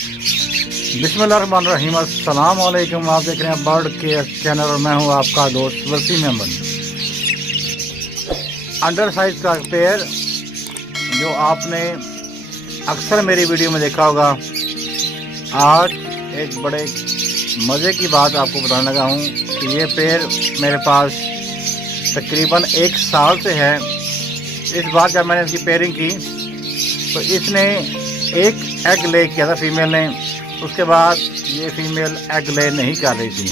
बिस्मिल्लाहिर्रहमानिर्रहीम। अस्सलाम वालेकुम। आप देख रहे हैं बर्ड केयर चैनल और मैं हूं आपका दोस्त वसीम अहमद। अंडर साइज का पेयर जो आपने अक्सर मेरी वीडियो में देखा होगा, आज एक बड़े मज़े की बात आपको बताने लगा हूं कि ये पेयर मेरे पास तकरीबन 1 साल से है। इस बार जब मैंने इसकी पेयरिंग की तो इसने एक एग ले किया था फीमेल ने, उसके बाद ये फीमेल एग ले नहीं कर रही थी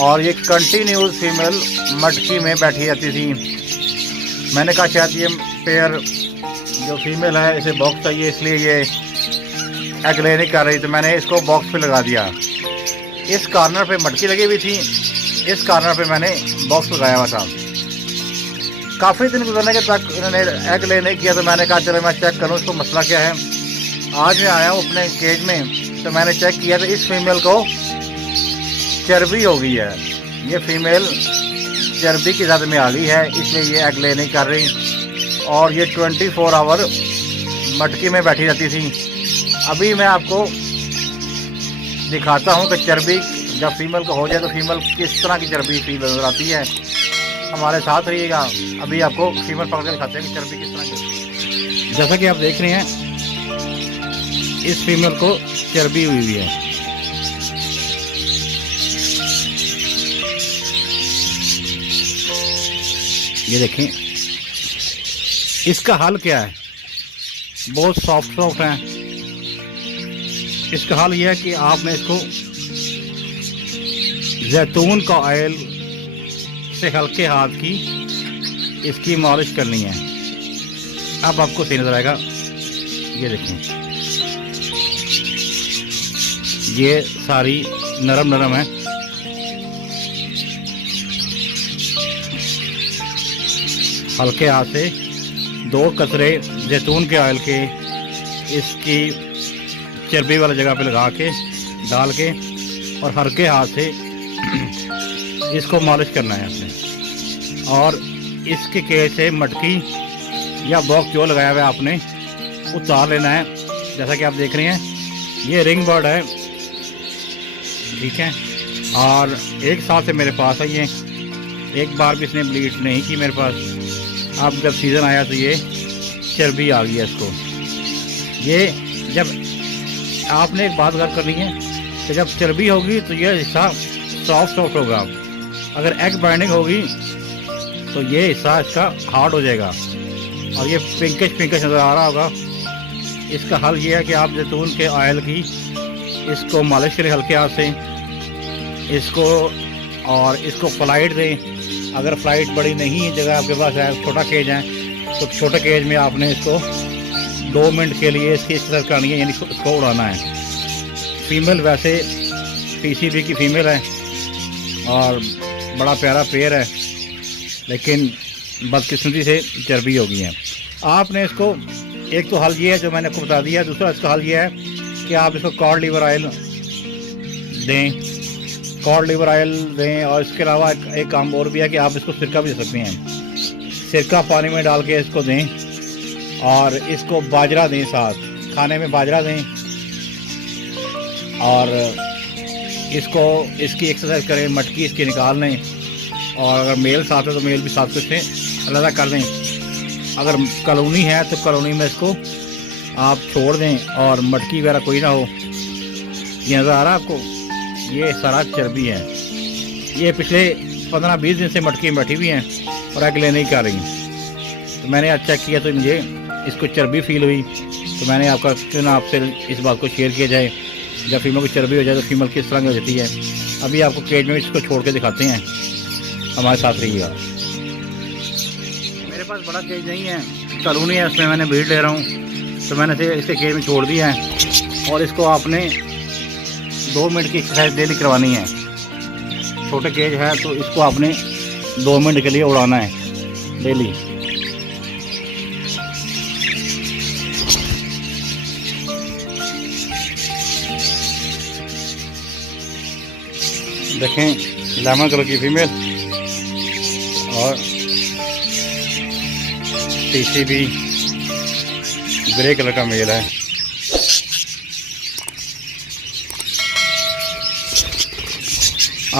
और ये कंटिन्यूस फीमेल मटकी में बैठी रहती थी। मैंने कहा शायद ये पेयर जो फीमेल है इसे बॉक्स चाहिए, इसलिए ये एग ले नहीं कर रही, तो मैंने इसको बॉक्स पे लगा दिया। इस कॉर्नर पे मटकी लगी हुई थी, इस कॉर्नर पे मैंने बॉक्स लगाया हुआ था। काफ़ी दिन गुजरने के तक इन्होंने एग ले नहीं किया, तो मैंने कहा चलो मैं चेक करूँ इसको मसला क्या है। आज मैं आया हूँ अपने केज में तो मैंने चेक किया तो इस फीमेल को चर्बी हो गई है। ये फीमेल चर्बी की ज़द में आ गई है, इसलिए ये एग ले नहीं कर रही और ये 24 आवर मटकी में बैठी रहती थी। अभी मैं आपको दिखाता हूँ कि चर्बी जब फीमेल को हो जाए तो फीमेल किस तरह की चर्बी फील नजर आती है। हमारे साथ रहिएगा, अभी आपको फीमेल पकड़ के दिखाते हैं कि चर्बी किस तरह की। जैसा कि आप देख रहे हैं इस फीमेल को चर्बी हुई है। ये देखें, इसका हल क्या है, बहुत सॉफ्ट है। इसका हल यह है कि आपने इसको जैतून का ऑयल से हल्के हाथ की इसकी मालिश करनी है। अब आपको सही नजर आएगा। ये देखें, ये सारी नरम है। हल्के हाथ से 2 कतरे जैतून के ऑयल के इसकी चर्बी वाली जगह पे लगा के डाल के और हल्के हाथ से इसको मालिश करना है आपने। और इसके केज से मटकी या बॉक्स जो लगाया हुआ है आपने उतार लेना है। जैसा कि आप देख रहे हैं ये रिंग बर्ड है, ठीक है, और 1 साल से मेरे पास है। ये एक बार भी इसने ब्लीड नहीं की मेरे पास। अब जब सीज़न आया तो ये चर्बी आ गई है इसको। ये जब आपने एक बात गौर करनी है कि जब चर्बी होगी तो ये हिस्सा सॉफ्ट होगा, अगर एग बाइंडिंग होगी तो ये हिस्सा इसका हार्ड हो जाएगा और ये पिंकिश नज़र आ रहा होगा। इसका हल ये है कि आप जैतून के ऑयल की इसको मालिश करें हल्के हाथ से इसको, और इसको फ्लाइट दें। अगर फ्लाइट बड़ी नहीं है, जगह आपके पास है, छोटा केज है, तो छोटे केज में आपने इसको 2 मिनट के लिए इसकी एक्सरसाइज करनी है, यानी इसको उड़ाना है। फीमेल वैसे TCB की फीमेल है और बड़ा प्यारा पेयर है, लेकिन बदकिस्मती से चर्बी हो गई है। आपने इसको एक तो हल ये है जो मैंने आपको बता दिया, दूसरा इसका हल ये है कि आप इसको कॉड लीवर ऑयल दें, और इसके अलावा एक काम और भी है कि आप इसको सिरका भी दे सकते हैं। सिरका पानी में डाल के इसको दें और इसको बाजरा दें, साथ खाने में बाजरा दें और इसको इसकी एक्सरसाइज करें, मटकी इसकी निकाल लें। और अगर मेल साथ है तो मेल भी साथ से अलग कर दें। अगर कॉलोनी है तो कॉलोनी में इसको आप छोड़ दें और मटकी वगैरह कोई ना हो। ये नज़र आ रहा है आपको, ये सारा चर्बी है। ये पिछले 15-20 दिन से मटकी में बैठी हुई हैं और एग ले नहीं कर रही। तो मैंने आज चेक किया तो मुझे इसको चर्बी फील हुई, तो मैंने आपका क्यों ना आपसे इस बात को शेयर किया जाए। जब फीमेल को चर्बी हो जाए तो फीमेल किस तरह की हो जाती है। अभी आपको केज में इसको छोड़ के दिखाते हैं, हमारे साथ रहिएगा। मेरे पास बड़ा केज नहीं है, कॉलोनी है, उसमें मैंने ब्रीड ले रहा हूँ, तो मैंने इसके केज में छोड़ दिया है और इसको आपने 2 मिनट की एक्सरसाइज डेली करवानी है। छोटे केज है तो इसको आपने 2 मिनट के लिए उड़ाना है डेली। देखें, लेमन कलर की फीमेल और TCB ग्रे कलर का मेल है।